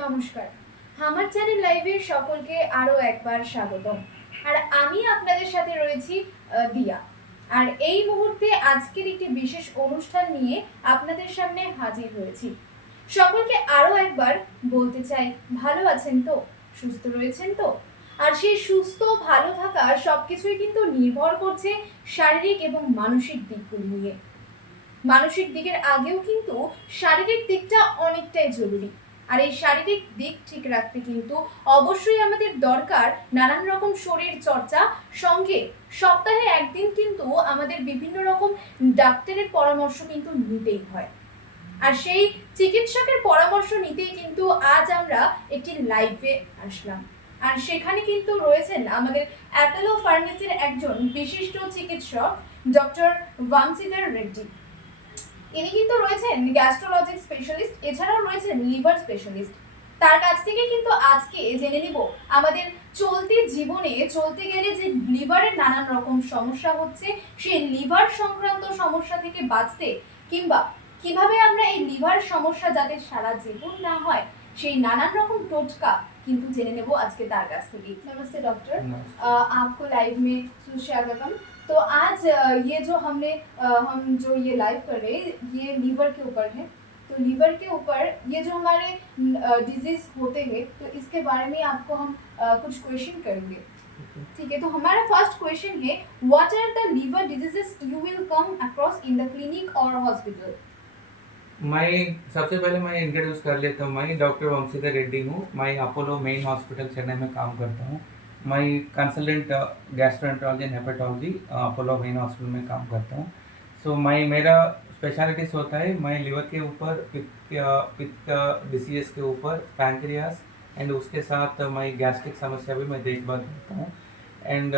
নমস্কার। আমার চ্যানেল লাইভে সকলকে আরও একবার স্বাগতম। আর আমি আপনাদের সাথে রয়েছি দিয়া। আর এই মুহূর্তে আজকের একটি বিশেষ অনুষ্ঠান নিয়ে আপনাদের সামনে হাজির হয়েছি। সকলকে আরও একবার বলতে চাই, ভালো আছেন তো? সুস্থ রয়েছেন তো? আর সেই সুস্থ ভালো থাকা সবকিছুই কিন্তু নির্ভর করছে শারীরিক এবং মানসিক দিকগুলো নিয়ে। মানসিক দিকের আগেও কিন্তু শারীরিক দিকটা অনেকটাই জরুরি। আর এই শারীরিক দিক ঠিক রাখতে কিন্তু অবশ্যই আমাদের দরকার নানান রকম শরীর চর্চা, সঙ্গে সপ্তাহে একদিন কিন্তু আমাদের বিভিন্ন রকম ডাক্তারের পরামর্শ কিন্তু নিতেই হয়। আর সেই চিকিৎসকের পরামর্শ নিতেই কিন্তু আজ আমরা একটি লাইভে আসলাম। আর সেখানে কিন্তু রয়েছেন আমাদের অ্যাপোলো ফার্মেসির একজন বিশিষ্ট চিকিৎসক, ডক্টর ভামসিদার রেড্ডি। ইনি কিন্তু রয়েছেন গ্যাস্ট্রোলজিক স্পেশালিস্ট, এছাড়াও রয়েছেন লিভার স্পেশালিস্ট। তার কাছ থেকে কিন্তু আজকে জেনে নিব আমাদের চলতি জীবনে চলতে গেলে যে লিভারের নানান রকম সমস্যা হচ্ছে, সেই লিভার সংক্রান্ত সমস্যা থেকে বাঁচতে কিংবা কিভাবে আমরা এই লিভার সমস্যা যাতে সারা জীবন না হয় সেই নানান রকম টোটকা কিন্তু জেনে নেব আজকে তার কাছ থেকে। नमस्ते डॉक्टर, आपको लाइव में सुस्वागतम। तो आज ये जो हम जो ये लाइव कर रहे हैं ये लीवर के ऊपर है। तो लीवर के ऊपर ये जो हमारे डिजीज होते हैं तो इसके बारे में आपको हम कुछ क्वेश्चन करेंगे। ठीक है, तो हमारा फर्स्ट क्वेश्चन है, what are the liver diseases you will come across in the clinic और हॉस्पिटल? मैं सबसे पहले मैं इंट्रोड्यूस कर लेता हूँ। मैं डॉक्टर वंशीधर रेड्डी हूँ। मैं अपोलो मेन हॉस्पिटल चेन्नई में काम करता हूँ। मैं consultant gastroenterology and hepatology Apollo main hospital में काम करता हूँ। मेरा स्पेशलिटीज होता है, मैं लिवर के ऊपर, पित्त डिसीज के ऊपर, पैंक्रियास एंड उसके साथ मैं गैस्ट्रिक समस्या भी मैं देखभाल करता हूँ। एंड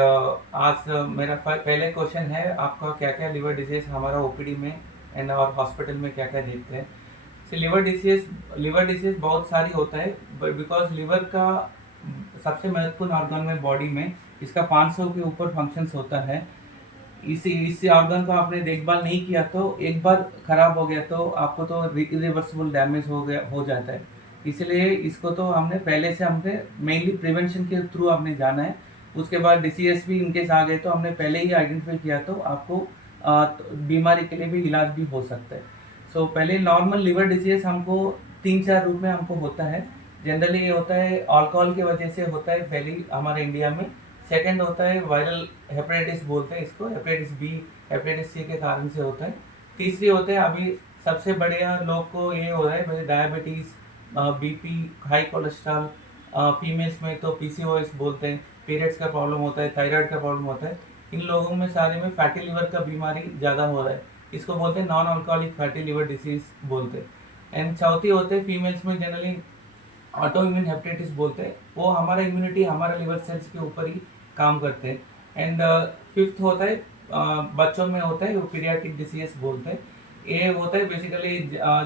आज मेरा पहले क्वेश्चन है आपका, क्या क्या लिवर डिजीज हमारा ओपीडी में एंड और हॉस्पिटल में क्या क्या देखते हैं। लिवर डिसीज बहुत सारी होता है, बट बिकॉज लिवर का सबसे महत्वपूर्ण ऑर्गन में बॉडी में इसका 500 के ऊपर फंक्शंस होता है। इस ऑर्गन को आपने देखभाल नहीं किया तो एक बार खराब हो गया तो आपको तो इरिवर्सिबल डैमेज हो जाता है। इसलिए इसको तो हमने मेनली प्रिवेंशन के थ्रू हमने जाना है। उसके बाद डिसीएस भी इनकेस आ गए तो हमने पहले ही आइडेंटिफाई किया तो आपको बीमारी के लिए भी इलाज भी हो सकता है। पहले नॉर्मल लिवर डिजीज हमको 3-4 रूप में हमको होता है। जनरली ये होता है अल्कोहल की वजह से होता है पहली हमारे इंडिया में। सेकंड होता है वायरल हेपेटाइटिस बोलते हैं इसको, हेपेटाइटिस बी, हेपेटाइटिस सी के कारण से होता है। तीसरी होता है अभी सबसे बढ़िया लोग को ये हो रहा है diabetes, BP, high cholesterol, females में तो पीसीओएस बोलते हैं, पीरियड्स का प्रॉब्लम होता है, थायराइड का प्रॉब्लम होता है। इन लोगों में सारे में फैटी लिवर का बीमारी ज़्यादा हो रहा है। इसको बोलते हैं non alcoholic fatty liver disease बोलते हैं। एंड चौथी होते हैं फीमेल्स में जनरली ऑटो इम्यून हेपेटाइटिस बोलते हैं, वो हमारा इम्यूनिटी हमारे लिवर सेल्स के ऊपर ही काम करते हैं। एंड फिफ्थ होता है बच्चों में होता है वो पीडियाट्रिक डिसीज बोलते हैं। ये होता है बेसिकली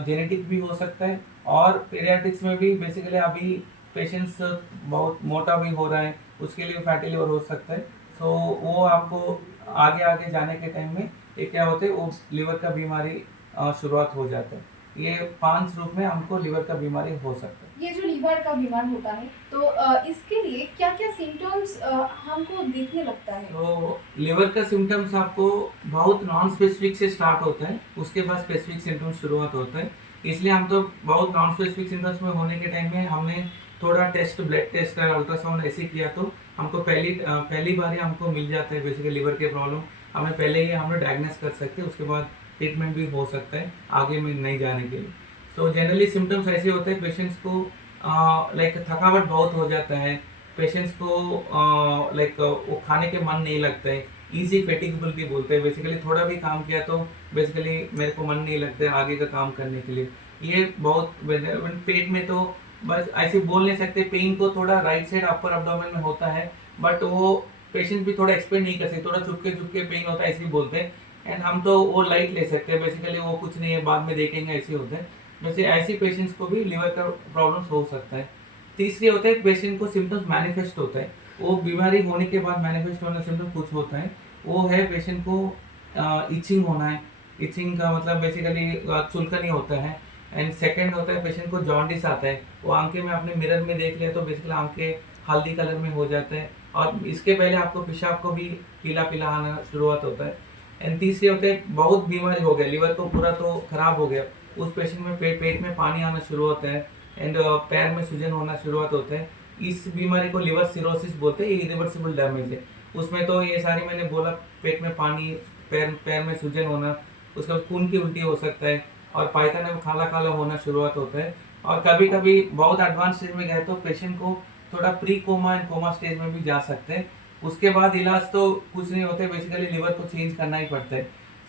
जेनेटिक भी हो सकता है, और पीडियाट्रिक्स में भी बेसिकली अभी पेशेंट्स बहुत मोटा भी हो रहा है, उसके लिए फैटी लिवर हो सकता है। वो आपको आगे आगे जाने के टाइम में ये क्या होते हैं, वो लिवर का बीमारी शुरुआत हो जाता है। ये 5 रूप में हमको लिवर का बीमारी हो सकता है। ये जो लीवर का बीमार होता है तो इसके लिए क्या क्या सिम्टम्स हमको दिखने लगता है? तो लिवर का सिम्टम्स आपको बहुत नॉन स्पेसिफिक से स्टार्ट होता है, उसके बाद स्पेसिफिक सिम्टम्स शुरुआत होता है। इसलिए हम तो बहुत नॉन स्पेसिफिक सिम्टम्स में होने के टाइम में हमने थोड़ा टेस्ट, ब्लड टेस्ट और अल्ट्रासाउंड ऐसे किया तो हमको पहली बार ही हमको मिल जाता है बेसिकली लिवर के प्रॉब्लम। हमें पहले ही हम डायग्नोस कर सकते हैं, उसके बाद ट्रीटमेंट भी हो सकता है आगे में नहीं जाने के लिए। जनरली सिम्टम्स ऐसे होते हैं, पेशेंट्स को लाइक थकावट बहुत हो जाता है, पेशेंट्स को लाइक वो खाने के मन नहीं लगता है, ईजी फेटिगेबिलिटी बोलते हैं। बेसिकली थोड़ा भी काम किया तो बेसिकली मेरे को मन नहीं लगता है आगे का काम करने के लिए। ये बहुत पेट में तो बस ऐसे बोल नहीं सकते, पेन को थोड़ा राइट साइड अपर एब्डोमेन में होता है, बट वो पेशेंट भी थोड़ा एक्सप्लेन नहीं कर सकते, थोड़ा चुपके पेन होता है ऐसे ही बोलते हैं। एंड हम तो वो लाइट ले सकते हैं, बेसिकली वो कुछ नहीं है बाद में देखेंगे ऐसे होते हैं। वैसे ऐसे पेशेंट्स को भी लिवर का प्रॉब्लम्स हो सकता है। तीसरी होता है पेशेंट को सिम्टम्स मैनिफेस्ट होता है, वो बीमारी होने के बाद मैनिफेस्ट होने सिम्टम कुछ होता है, वो है पेशेंट को इचिंग होना है। इचिंग का मतलब बेसिकली चुलकनी होता है, एंड सेकंड होता है पेशेंट को जॉन्डिस आता है, वो आंखें में आपने मिरर में देख लिया तो बेसिकली आंखें हल्दी कलर में हो जाते हैं, और इसके पहले आपको पेशाब को भी पीला पीला आना शुरुआत होता है। एंड तीसरी होते हैं बहुत बीमारी हो गया, लिवर को पूरा तो खराब हो गया, उस पेशेंट में पेट में पानी आना शुरू होता है, एंड पैर में सूजन होना शुरुआत होता है। इस बीमारी को लिवर सिरोसिस बोलते हैं, ये इरिवर्सिबल डैमेज है। उसमें तो ये सारी मैंने बोला, पेट में पानी, पैर में सूजन होना, उसके बाद खून की उल्टी हो सकता है, और पायखाने में काला काला होना शुरुआत होता है। और कभी कभी बहुत एडवांस स्टेज में गए तो पेशेंट को थोड़ा pre coma and coma stage में भी जा सकते हैं। उसके बाद इलाज तो कुछ नहीं होते, बेसिकली लिवर को चेंज करना ही पड़ता है।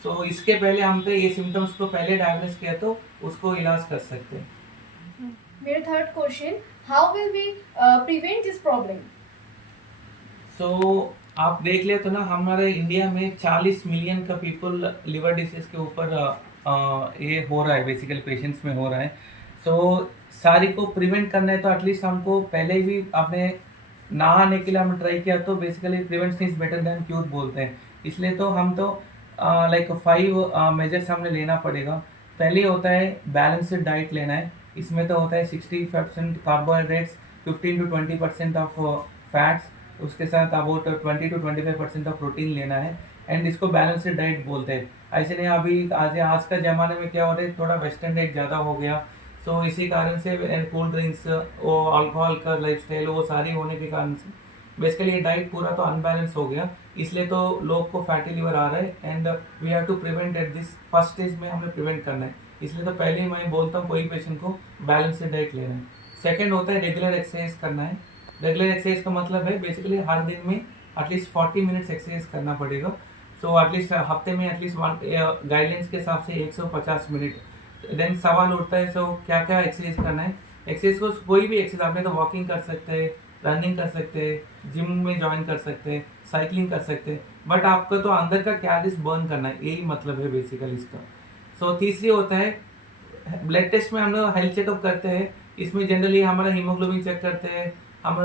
सो इसके पहले हम तो ये सिम्टम्स को पहले डायग्नोस किया तो उसको इलाज कर सकते हैं। मेरा third question, how will we prevent this problem? So आप देख ले तो ना, हमारे इंडिया में 40 मिलियन का पीपल लिवर डिसीज के ऊपर ये हो रहा है, बेसिकली पेशेंट्स में हो रहा है। सो सारी को प्रिवेंट करना है तो एटलीस्ट हमको पहले भी आपने नहाने के लिए हमने ट्राई किया, तो basically prevention is better than cure बोलते हैं। इसलिए तो हम तो लाइक 5 मेजर्स हमने लेना पड़ेगा। पहले होता है बैलेंस्ड डाइट लेना है, इसमें तो होता है 60% कार्बोहाइड्रेट्स, 15 to 20% ऑफ फैट्स, उसके साथ अबाउट 20 to 25% ऑफ प्रोटीन लेना है, एंड इसको बैलेंस्ड डाइट बोलते हैं। ऐसे नहीं, अभी आज का ज़माने में क्या हो रहा है, थोड़ा वेस्टर्न डाइट ज़्यादा हो गया, सो इसी कारण से एंड कोल्ड ड्रिंक्स, वो अल्कोहल का लाइफस्टाइल, वो सारी होने के कारण से बेसिकली ये डाइट पूरा तो अनबैलेंस हो गया, इसलिए तो लोग को फैटी लिवर आ रहा है। And we have to prevent at this first stage में, हमें प्रिवेंट करना है। इसलिए तो पहले ही मैं बोलता हूँ कोई पेशेंट को बैलेंस्ड डाइट लेना है। सेकेंड होता है रेगुलर एक्सरसाइज करना है। रेगुलर एक्सरसाइज का मतलब है बेसिकली हर दिन में एटलीस्ट 40 मिनट्स एक्सरसाइज करना पड़ेगा। सो एटलीस्ट हफ्ते में एटलीस्ट गाइडलाइंस के हिसाब से 150 मिनट। देन सवाल उठता है, सो क्या क्या एक्सरसाइज करना है। एक्सरसाइज को कोई भी एक्सरसाइज, आपने तो वॉकिंग कर सकते हैं, रनिंग कर सकते हैं, जिम में ज्वाइन कर सकते हैं, साइकिलिंग कर सकते हैं, बट आपको तो अंदर का कैलोरीज बर्न करना है, यही मतलब है बेसिकली इसका। सो तीसरी होता है ब्लड टेस्ट में हम लोग हेल्थ चेकअप करते हैं। इसमें जनरली हमारा हीमोग्लोबिन चेक करते हैं, हम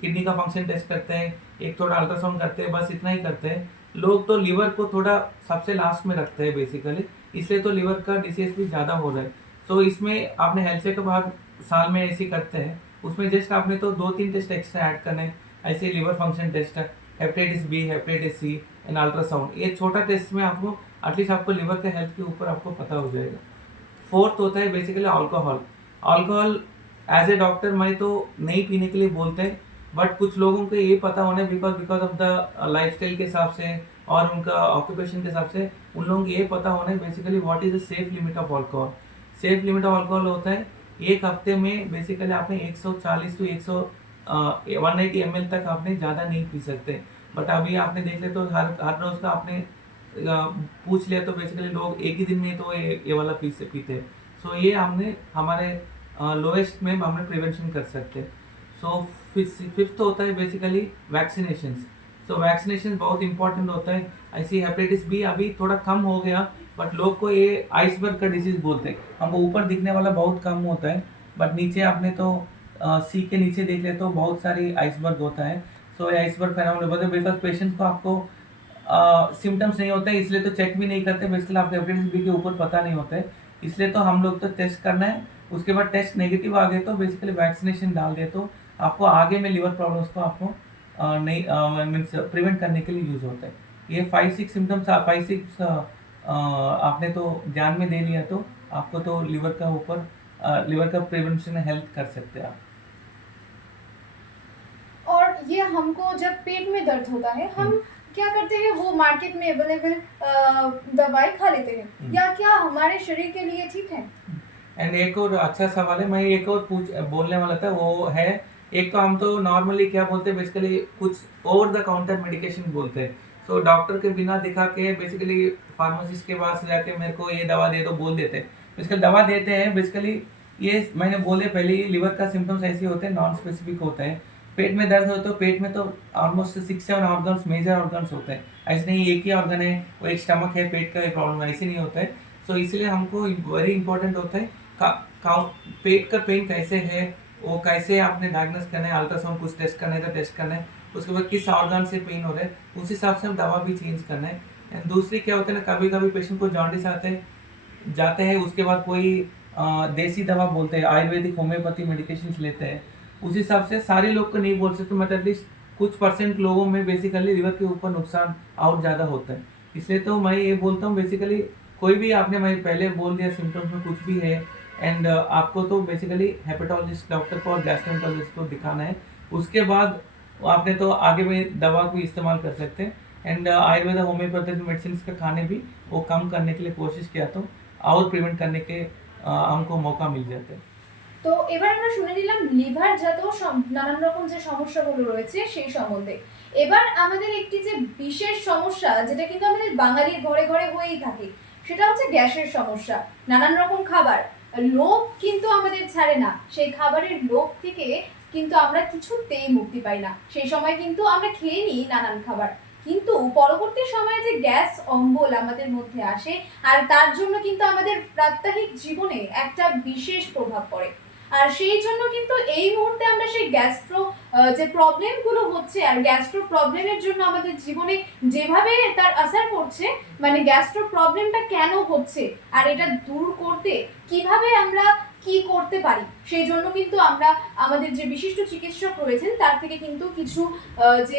किडनी का फंक्शन टेस्ट करते हैं, एक थोड़ा अल्ट्रासाउंड करते हैं, बस इतना ही करते हैं। लोग तो लिवर को थोड़ा सबसे लास्ट में रखते हैं बेसिकली, इसलिए तो लिवर का डिसीज भी ज़्यादा हो रहा है। सो इसमें आपने हेल्थ चेकअप हर साल में ऐसे करते हैं, उसमें जस्ट आपने तो 2-3 टेस्ट एक्स्ट्रा ऐड करने हैं, ऐसे liver function test, hepatitis B, hepatitis C and ultrasound. ये छोटा टेस्ट में आपको एटलीस्ट आपको लिवर के हेल्थ के ऊपर आपको पता हो जाएगा। फोर्थ होता है basically alcohol. Alcohol as a doctor मैं तो नहीं पीने के लिए बोलते हैं, बट कुछ लोगों को ये पता होना बिकॉज ऑफ द लाइफस्टाइल के हिसाब से और उनका ऑक्यूपेशन के हिसाब से उन लोगों को ये पता होना है basically what is the safe limit of alcohol. Safe limit of alcohol होता है एक हफ्ते में बेसिकली आपने 140 to 180 ml तक आपने ज़्यादा नहीं पी सकते। बट अभी आपने देख ले तो हर रोज़ का आपने पूछ लिया तो बेसिकली लोग एक ही दिन में तो ये वाला पीते हैं। सो ये हमने हमारे लोएस्ट में हमने प्रिवेंशन कर सकते हैं। सो फिफ्थ होता है बेसिकली वैक्सीनेशन। सो वैक्सीनेशन बहुत इंपॉर्टेंट होता है। ऐसी हेपेटाइटिस बी अभी थोड़ा कम हो गया, बट लोग को ये आइसबर्ग का डिजीज बोलते हैं। हमको ऊपर दिखने वाला बहुत कम होता है, बट नीचे आपने तो सी के नीचे देख ले तो बहुत सारी आइसबर्ग होता है। सो ये आइसबर्ग फेनोमेनन बोलते हैं बिकॉज पेशेंट्स को आपको सिम्टम्स नहीं होते हैं, इसलिए तो चेक भी नहीं करते, बेसिकली आपको हेपेटाइटिस बी के ऊपर पता नहीं होता है, इसलिए तो हम लोग तो टेस्ट करना है। उसके बाद टेस्ट नेगेटिव आ गए तो बेसिकली वैक्सीनेशन डाल दे तो आपको आगे में लिवर प्रॉब्लम्स को आपको नहीं मीन्स प्रिवेंट करने के लिए यूज़ होता है। ये 5-6 सिम्टम्स 5-6 आपने तो ध्यान में दे लिया तो आपको तो लिवर का प्रिवेंशन हेल्थ कर सकते हैं आप। और ये हमको जब पेट में दर्द होता है, हम क्या करते हैं, वो मार्केट में अवेलेबल दवाई खा लेते हैं, या क्या हमारे शरीर के लिए ठीक है? एंड एक और अच्छा सवाल है, मैं एक और बोलने वाला था, वो है एक तो हम तो नॉर्मली क्या बोलते हैं बेसिकली कुछ ओवर द काउंटर मेडिकेशन बोलते हैं। सो डॉक्टर के बिना दिखा के बेसिकली फार्मासिस्ट के पास जाके मेरे को ये दवा दे दो बोल देते हैं, बेसिकली दवा देते हैं। बेसिकली ये मैंने बोले पहले ही लिवर का सिम्टम्स ऐसे होते हैं, नॉन स्पेसिफिक होता है। पेट में दर्द हो तो पेट में तो ऑलमोस्ट 6-7 ऑर्गन्स मेजर ऑर्गन्स होते हैं, ऐसे नहीं एक ही ऑर्गन है, वो एक स्टमक है, पेट का प्रॉब्लम ऐसे नहीं होता है। सो इसलिए हमको वेरी इंपॉर्टेंट होता है पेट का पेन कैसे है, वो कैसे आपने डायग्नोस करना है, अल्ट्रासाउंड कुछ टेस्ट करना है तो टेस्ट करना है, उसके बाद किस ऑर्गन से पेन हो रहा है उस हिसाब से हम दवा भी चेंज करना है। एंड दूसरी क्या होता है ना, कभी कभी पेशेंट को जॉन्डिस जाते हैं, उसके बाद कोई देसी दवा बोलते हैं, आयुर्वेदिक होम्योपैथी मेडिकेशंस लेते हैं, उस हिसाब से सारे लोग को नहीं बोल सकते, मतलब एटलीस्ट कुछ परसेंट लोगों में बेसिकली लिवर के ऊपर नुकसान और ज़्यादा होता है। इसलिए तो मैं ये बोलता हूँ बेसिकली, कोई भी आपने मैं पहले बोल दिया सिम्टम्स में कुछ भी है, एंड आपको तो बेसिकली हेपेटोलॉजिस्ट डॉक्टर को और गैस्ट्रोएंटरोलॉजिस्ट को दिखाना है। उसके बाद आपने तो आगे में दवा को इस्तेमाल कर सकते हैं, एंड आयुर्वेद होम्योपैथिक मेडिसिन का खाने भी वो कम करने के लिए कोशिश किया तो और प्रिवेंट करने के हमको मौका मिल जाता है। তো এবার আমরা শুনে নিলাম লিভার জাত নানান রকম যে সমস্যাগুলো রয়েছে সেই সম্বন্ধে। এবার আমাদের একটি যে বিশেষ সমস্যা, যেটা কিন্তু আমাদের বাঙালির ঘরে ঘরে হয়েই থাকে, সেটা হচ্ছে গ্যাসের সমস্যা। নানান রকম খাবার, লোভ কিন্তু আমাদের ছাড়ে না, সেই খাবারের লোভ থেকে কিন্তু আমরা কিছুতেই মুক্তি পাই না। সেই সময় কিন্তু আমরা খেয়ে নিই নানান খাবার, কিন্তু পরবর্তী সময়ে যে গ্যাস অম্বল আমাদের মধ্যে আসে, আর তার জন্য কিন্তু আমাদের প্রাত্যহিক জীবনে একটা বিশেষ প্রভাব পড়ে। আর সেই জন্য কিন্তু এই মুহূর্তে আমরা সেই গ্যাস্ট্রো যে প্রবলেমগুলো হচ্ছে, আর গ্যাস্ট্রো প্রবলেমের জন্য আমাদের জীবনে যেভাবে তার আসার পড়ছে, মানে গ্যাস্ট্রো প্রবলেমটা কেন হচ্ছে আর এটা দূর করতে কিভাবে আমরা কি করতে পারি, সেই জন্য কিন্তু আমরা আমাদের যে বিশিষ্ট চিকিৎসক রয়েছেন তার থেকে কিন্তু কিছু যে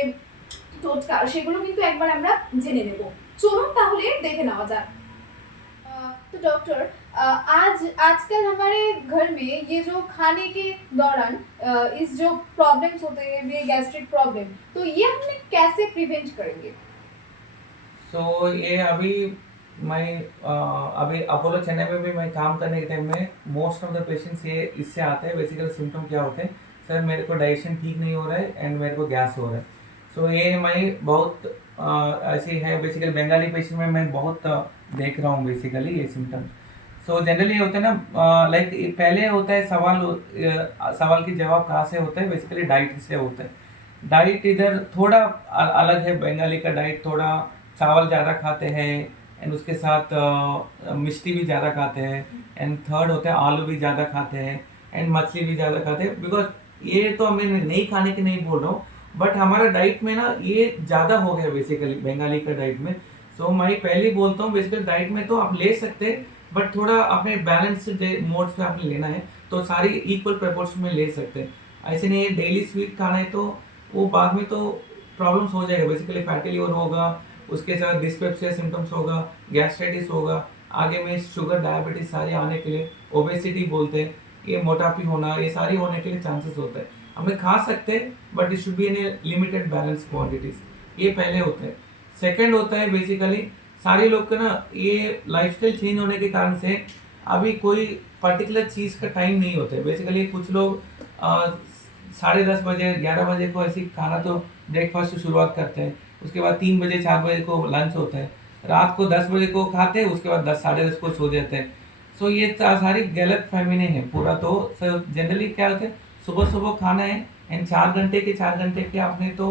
টোটকা সেগুলো কিন্তু একবার আমরা জেনে নেব। চলুন তাহলে দেখে নেওয়া যাক। तो डॉक्टर, आज आजकल हमारे घर में ये जो खाने के दौरान इस जो प्रॉब्लम्स होते हैं, ये गैस्ट्रिक प्रॉब्लम, तो ये हम कैसे प्रिवेंट करेंगे? सो ये अभी मैं अभी अपोलो चेन्नई में भी मैं काम करने के टाइम में मोस्ट ऑफ द पेशेंट्स ये इससे आते हैं। बेसिकली सिम्टम क्या होते हैं, सर मेरे को डाइजेशन ठीक नहीं हो रहा है एंड मेरे को गैस हो रहा है। सो ये मैं बहुत ऐसी है, बेसिकली बंगाली पेशेंट में मैं बहुत देख रहा हूँ बेसिकली ये सिम्टम्स। सो जनरली होता है ना, लाइक पहले होता है सवाल की जवाब कहाँ से होता है, बेसिकली डाइट से होता है। डाइट इधर थोड़ा अलग है, बंगाली का डाइट थोड़ा चावल ज़्यादा खाते हैं एंड उसके साथ मिष्टी भी ज़्यादा खाते हैं, एंड थर्ड होता है आलू भी ज़्यादा खाते हैं एंड मछली भी ज़्यादा खाते हैं। बिकॉज ये तो मैं नहीं खाने के नहीं बोल रहा हूँ, बट हमारा डाइट में ना ये ज़्यादा हो गया बेसिकली बंगाली का डाइट में। सो मैं पहले ही बोलता हूँ बेसिकली डाइट में तो आप ले सकते हैं, बट थोड़ा अपने बैलेंस मोड से आपने लेना है तो सारी इक्वल प्रपोर्शन में ले सकते हैं। ऐसे नहीं है डेली स्वीट खाना है तो वो बाद में तो प्रॉब्लम्स हो जाएगा, बेसिकली फैटी लिवर होगा, उसके साथ डिस्पेप्सिया सिम्टम्स होगा, गैस्ट्राइटिस होगा, आगे में शुगर डायबिटीज सारे आने के लिए, ओबेसिटी बोलते हैं, ये मोटापी होना, ये सारी होने के लिए चांसेस होता है। हमें खा सकते हैं but it should be in A limited balance quantities, ये पहले होता है। सेकंड होता है बेसिकली सारे लोग का ना ये लाइफस्टाइल चेंज होने के कारण से अभी कोई पर्टिकुलर चीज़ का टाइम नहीं होता है। बेसिकली कुछ लोग 10:30 बजे 11 बजे को ऐसी खाना तो ब्रेकफास्ट से शुरुआत करते हैं, उसके बाद 3 बजे 4 बजे को लंच होता है, रात को 10 बजे को खाते हैं, उसके बाद 10 साढ़े 10 को सो जाते हैं। सो ये सारी गलत फहमी है पूरा। तो जनरली क्या होता है, सुबह सुबह खाना है एंड 4 घंटे के आपने तो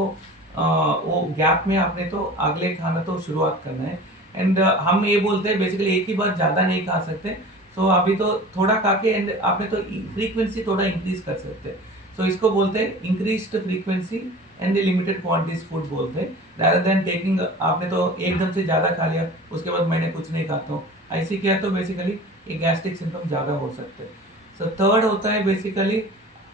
वो गैप में आपने तो अगले खाना तो शुरुआत करना है। एंड हम ये बोलते हैं बेसिकली एक ही बार ज़्यादा नहीं खा सकते। सो अभी तो थोड़ा खा के एंड आपने तो फ्रीक्वेंसी थोड़ा इंक्रीज कर सकते हैं। सो इसको बोलते हैं increased frequency and limited quantities food बोलते हैं, रादर देन टेकिंग आपने तो एकदम से ज़्यादा खा लिया उसके बाद मैंने कुछ नहीं खाता हूँ, ऐसे किया तो बेसिकली ये गैस्ट्रिक सिम्टम ज़्यादा हो सकते हैं। सो थर्ड होता है बेसिकली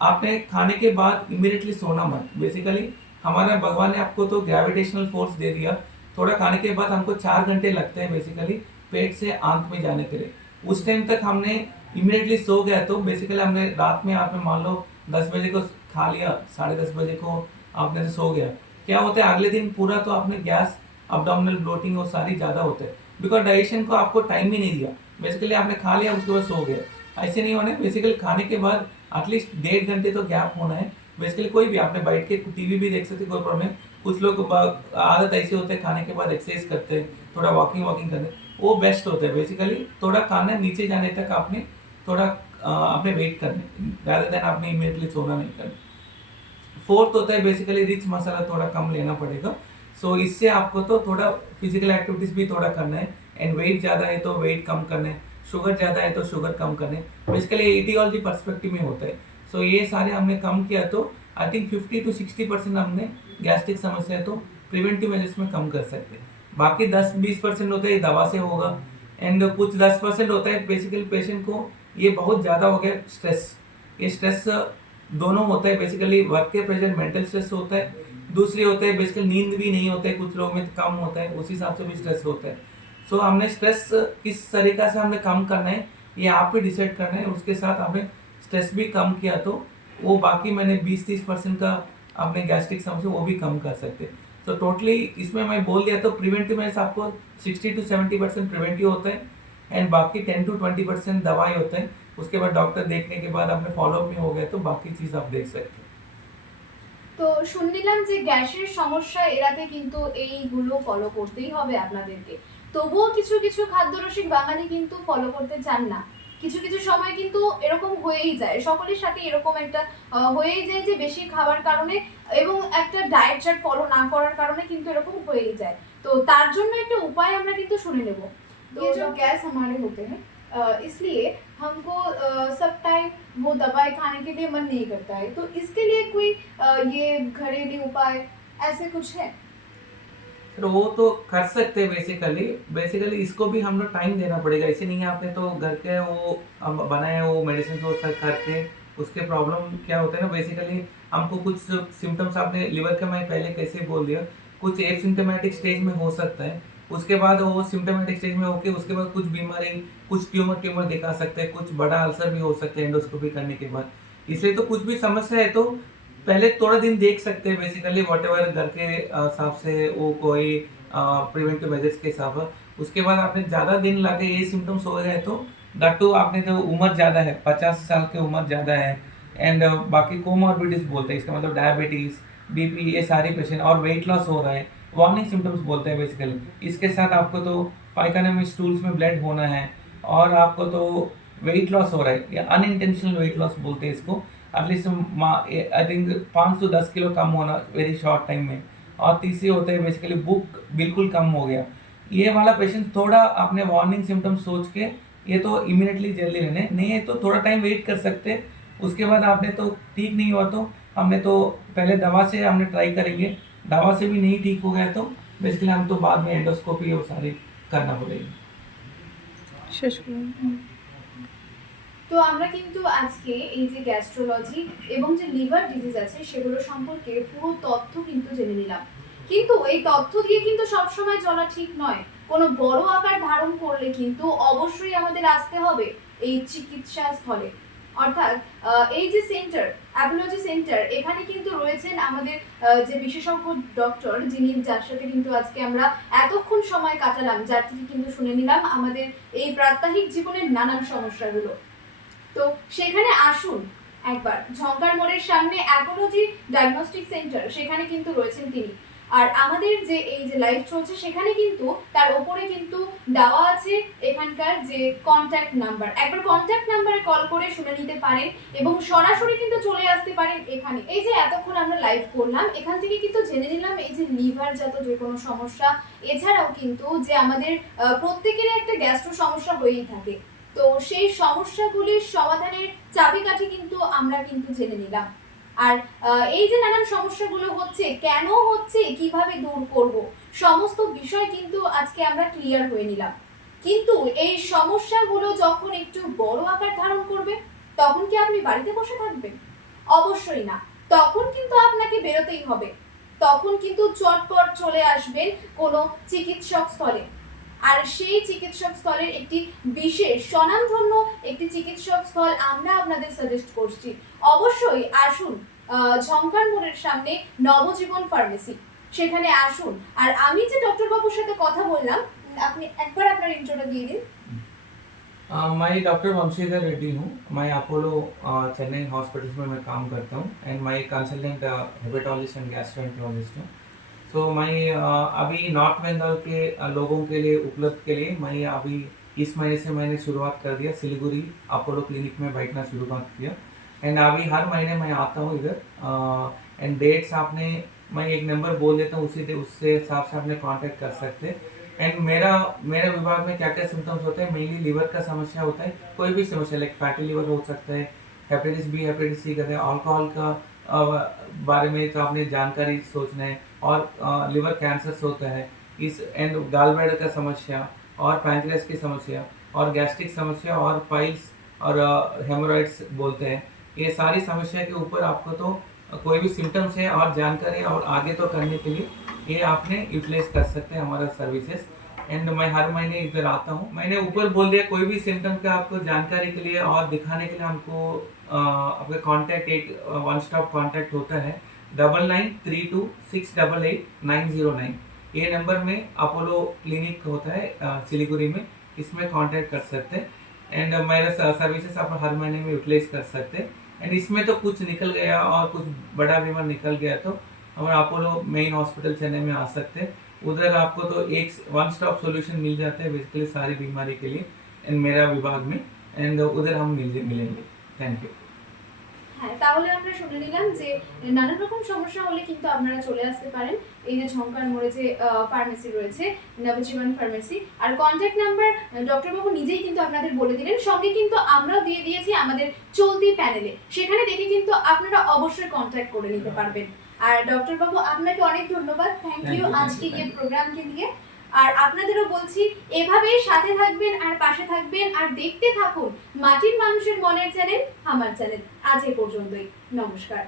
आपने खाने के बाद इमीडिएटली सोना मत। बेसिकली हमारा भगवान ने आपको तो ग्रेविटेशनल फोर्स दे दिया, थोड़ा खाने के बाद हमको 4 घंटे लगते हैं बेसिकली पेट से आंत में जाने के लिए। उस टाइम तक हमने इमीडिएटली सो गया तो बेसिकली हमने रात में आपने मान लो 10 बजे को खा लिया, 10:30 बजे को आपने से सो गया, क्या होता है अगले दिन पूरा तो आपने गैस अब्डोमिनल ब्लोटिंग वो सारी ज़्यादा होते हैं, बिकॉज डाइजेशन को आपको टाइम ही नहीं दिया। बेसिकली आपने खा लिया उसके बाद सो गया, ऐसे नहीं होना है। बेसिकली खाने के बाद एटलीस्ट 1.5 घंटे तो गैप होना है। बेसिकली कोई भी आपने बैठ के टीवी भी देख सकते, कोई प्रॉब्लम। कुछ लोग आदत ऐसे होते हैं खाने के बाद एक्सरसाइज करते हैं, थोड़ा वॉकिंग करते हैं, वो बेस्ट होता है। बेसिकली थोड़ा खाना नीचे जाने तक आपने थोड़ा आपने वेट करना, rather देन आपने इमीडिएटली सोना नहीं करना। फोर्थ होता है बेसिकली रिच मसाला थोड़ा कम लेना पड़ेगा। सो इससे आपको तो थोड़ा फिजिकल एक्टिविटीज भी थोड़ा करना है, एंड वेट ज़्यादा है तो वेट कम करना है, शुगर ज़्यादा है तो शुगर कम करना है। बेसिकली एटियोलॉजी पर्सपेक्टिव में होता है। सो ये सारे हमने कम किया तो आई थिंक 50 to 60% हमने गैस्ट्रिक समस्या तो प्रिवेंटिव मेजर्स में कम कर सकते हैं। बाकी 10-20% होता है दवा से होगा, एंड कुछ 10% होता है बेसिकली पेशेंट को ये बहुत ज़्यादा हो गया स्ट्रेस। ये स्ट्रेस दोनों होता है, बेसिकली वर्क के प्रेशर, मेंटल स्ट्रेस होता है, दूसरी होता है बेसिकली नींद भी नहीं होता है, कुछ लोगों में कम होता है, उस हिसाब से भी स्ट्रेस होता है। सो हमने स्ट्रेस किस तरीका से हमें कम करना है ये आप ही डिसाइड करना है। उसके साथ आपने स्ट्रेस भी कम किया तो वो बाकी मैंने 20-30% का आपने गैस्ट्रिक समस्या वो भी कम कर सकते। तो टोटली इसमें मैं बोल दिया तो प्रिवेंटिव में आपको 60-70% प्रिवेंटिव होता है एंड बाकी 10-20% दवाई होता है। उसके बाद डॉक्टर देखने के बाद आपने फॉलोअप में हो गए तो बाकी चीज़ आप देख सकते हैं। তো শুনলাম যে গ্যাসের সমস্যা এড়াতে কিন্তু এইগুলো ফলো করতেই হবে আপনাদেরকে। তবুও কিছু কিছু খাদ্যরসিক বাঙালি কিন্তু ফলো করতে চান না। কিছু কিছু সময় কিন্তু এরকম হয়েই যায়, সকলের সাথে এরকম একটা হয়েই যায় যে বেশি খাওয়ার কারণে এবং একটা ডায়েট চার্ট ফলো না করার কারণে কিন্তু এরকম হয়েই যায়। তো তার জন্য একটা উপায় আমরা কিন্তু শুনে নেব। ये जो गैस हमारे होते हैं इसलिए हमको सब टाइम वो दवाई खाने के लिए मन नहीं करता है, तो इसके लिए कोई ये घरेलू उपाय ऐसे कुछ है? सर वो तो कर सकते हैं बेसिकली इसको भी हम लोग टाइम देना पड़ेगा। ऐसे नहीं है आपने तो घर के वो अब बनाए वो मेडिसिन वो सब करके उसके प्रॉब्लम क्या होता है ना, बेसिकली हमको कुछ सिम्टम्स आपने लिवर का मैं पहले कैसे बोल दिया, कुछ एसिम्टोमेटिक स्टेज में हो सकता है, उसके बाद वो सिम्टोमेटिक स्टेज में होके उसके बाद कुछ बीमारी, कुछ ट्यूमर दिखा सकते हैं, कुछ बड़ा अल्सर भी हो सकता है एंडोस्कोपी करने के बाद। इसलिए तो कुछ भी समस्या है तो पहले थोड़ा दिन देख सकते हैं बेसिकली व्हाटएवर घर के हिसाब से वो कोई प्रिवेंटिव मेजर्स के हिसाब से। उसके बाद आपने ज़्यादा दिन लगे ये सिम्टम्स हो गए तो डॉक्टर आपने तो उम्र ज़्यादा है, 50 साल की उम्र ज़्यादा है एंड बाकी कोमॉर्बिडिटीज बोलते हैं, इसका मतलब डायबिटीज़, बीपी, ये सारी पेशेंट और वेट लॉस हो रहा है, वार्निंग सिम्टम्स बोलते हैं बेसिकली। इसके साथ आपको तो पायखाने में स्टूल्स में ब्लड होना है और आपको तो वेट लॉस हो रहा है या अनइंटेंशनल वेट लॉस बोलते हैं इसको, एटलीस्ट आई थिंक 5 से 10 किलो कम होना वेरी शॉर्ट टाइम में। और तीसरी होता है बेसिकली भूख बिल्कुल कम हो गया। ये वाला पेशेंट थोड़ा आपने वार्निंग सिम्टम्स सोच के ये तो इमीडिएटली जल्दी लेने नहीं है तो थोड़ा टाइम वेट कर सकते हैं। उसके बाद आपने तो ठीक नहीं हुआ तो हमने तो पहले दवा से हमने ट्राई करेंगे, दवा से भी नहीं ठीक हो गया तो बेसिकली हम तो बाद में एंडोस्कोपी वो सारी करना पड़ेगी। তো আমরা কিন্তু আজকে এই যে গ্যাস্ট্রোলজি এবং যে লিভার ডিজিজ আছে সেগুলো সম্পর্কে পুরো তথ্য কিন্তু জেনে নিলাম। কিন্তু এই তথ্য দিয়ে কিন্তু সবসময় চলা ঠিক নয়। কোনো বড় আকার ধারণ করলে কিন্তু অবশ্যই আমাদের আসতে হবে এই চিকিৎসা স্থলে। অর্থাৎ এই যে সেন্টার, অ্যাপোলজি সেন্টার, এখানে কিন্তু রয়েছেন আমাদের যে বিশেষজ্ঞ ডক্টর, যিনি যার সাথে কিন্তু আজকে আমরা এতক্ষণ সময় কাটালাম, যার থেকে কিন্তু শুনে নিলাম আমাদের এই প্রাত্যহিক জীবনের নানান সমস্যাগুলো। তো সেখানে আসুন একবার, ঝঙ্কার মোড়ের সামনে অ্যাপোলজি ডায়াগনস্টিক সেন্টার, সেখানে কিন্তু রয়েছেন তিনি। আর আমাদের যে এই যে লাইভ চলছে সেখানে কিন্তু তার উপরে কিন্তু দেওয়া আছে এখানকার যে কন্ট্যাক্ট নাম্বার, একবার কন্ট্যাক্ট নাম্বারে কল করে শুনে নিতে পারেন এবং সরাসরি কিন্তু চলে আসতে পারেন এখানে। এই যে এতক্ষণ আমরা লাইভ করলাম এখান থেকে কিন্তু জেনে নিলাম এই যে লিভার জাত যে কোনো সমস্যা, এছাড়াও কিন্তু যে আমাদের প্রত্যেকেরই একটা গ্যাস্ট্রো সমস্যা হয়েই থাকে, তো সেই সমস্যাগুলির সমাধানের চাবিকাঠি কিন্তু আমরা কিন্তু জেনে নিলাম। আর এই যে নানান সমস্যাগুলো হচ্ছে, কেন হচ্ছে, কিভাবে দূর করব, সমস্ত বিষয় কিন্তু আজকে আমরা ক্লিয়ার হয়ে নিলাম। কিন্তু এই সমস্যাগুলো যখন একটু বড় আকার ধারণ করবে তখন কি আপনি বাড়িতে বসে থাকবেন? অবশ্যই না, তখন কিন্তু আপনাকে বেরোতেই হবে, তখন কিন্তু চটপট চলে আসবেন কোনো চিকিৎসক স্থলে। আর সেই চিকিৎসক স্থলের একটি বিশেষ স্বনামধন্য একটি চিকিৎসক স্থল আমরা আপনাদের সাজেস্ট করছি। অবশ্যই আসুন ঝঙ্কার মোড়ের সামনে নবজীবন ফার্মেসি, সেখানে আসুন। আর আমি যে ডক্টর বাবুর সাথে কথা বললাম, আপনি একবার আপনার ইন্ট্রোটা দিয়ে দিন। मैं डॉक्टर वंशीधर रेड्डी हूँ। मैं अपोलो चेन्नई हॉस्पिटल्स में मैं काम करता हूँ एंड मैं कंसल्टेंट हेपेटोलॉजिस्ट एंड गैस्ट्रोएंटरोलॉजिस्ट हूँ। सो मैं अभी नॉर्थ बंगाल के लोगों के लिए उपलब्ध के लिए मैं अभी इस महीने से मैंने शुरुआत कर दिया, सिलीगुड़ी अपोलो क्लिनिक में बैठना शुरुआत किया एंड अभी हर महीने मैं आता हूँ इधर एंड डेट्स आपने मैं एक नंबर बोल देता हूँ उससे हिसाब से आपने कांटेक्ट कर सकते हैं। एंड मेरा विभाग में क्या क्या सिम्टम्स होते हैं, मेनली लिवर का समस्या होता है, कोई भी समस्या लाइक फैटी लिवर हो सकता है, हेपेटाइटिस बी हेपेटाइटिस सी करते हैं, अल्कोहल का बारे में तो आपने जानकारी सोचना है और लिवर कैंसर्स होता है इस एंड गाल ब्लैडर का समस्या और पैंक्रियास की समस्या और गैस्ट्रिक समस्या और पाइल्स और हेमोरॉइड्स बोलते हैं। ये सारी समस्या के ऊपर आपको तो कोई भी सिम्टम्स है और जानकारी और आगे तो करने के लिए ये आपने यूटिलाइज कर सकते हैं हमारा सर्विसेज। एंड मैं हर महीने इधर आता हूँ। मैंने ऊपर बोल दिया, कोई भी सिम्टम का आपको जानकारी के लिए और दिखाने के लिए हमको आपका कॉन्टैक्ट एक वन स्टॉप कॉन्टैक्ट होता है 9932688909। ये नंबर में अपोलो क्लिनिक होता है सिलीगुड़ी में, इसमें कांटेक्ट कर सकते हैं। एंड मेरा सर्विसेज आप हर महीने में यूटिलाइज कर सकते हैं। एंड इसमें तो कुछ निकल गया और कुछ बड़ा बीमार निकल गया तो हमारा अपोलो मेन हॉस्पिटल चेन्नई में आ सकते हैं। उधर आपको तो एक वन स्टॉप सॉल्यूशन मिल जाता है बेसिकली सारी बीमारी के लिए एंड मेरा विभाग में। एंड उधर हम मिलेंगे। Thank you. হ্যাঁ, তাহলে আমরা শুনে নিলাম যে নানান রকম সমস্যা হলে কিন্তু আপনারা চলে আসতে পারেন এই যে ঝংকার মোড়ে যে ফার্মেসি রয়েছে নবজীবন ফার্মেসি। আর কন্ট্যাক্ট নাম্বার ডক্টর বাবু নিজেই কিন্তু আপনাদের বলে দিলেন, সঙ্গে কিন্তু আমরাও দিয়ে দিয়েছি আমাদের চলতি প্যানেলে, সেখানে দেখে কিন্তু আপনারা অবশ্যই কন্ট্যাক্ট করে নিতে পারবেন। আর ডক্টর বাবু আপনাকে অনেক ধন্যবাদ, থ্যাংক Thank ইউ you, আজকে thank you, এই thank you. প্রোগ্রামকে নিয়ে। আর আপনাদেরও বলছি এভাবেই সাথে থাকবেন আর পাশে থাকবেন আর দেখতে থাকুন মাটির মানুষের মনের চ্যানেল আমার চ্যানেল। আজ এ পর্যন্তই, নমস্কার।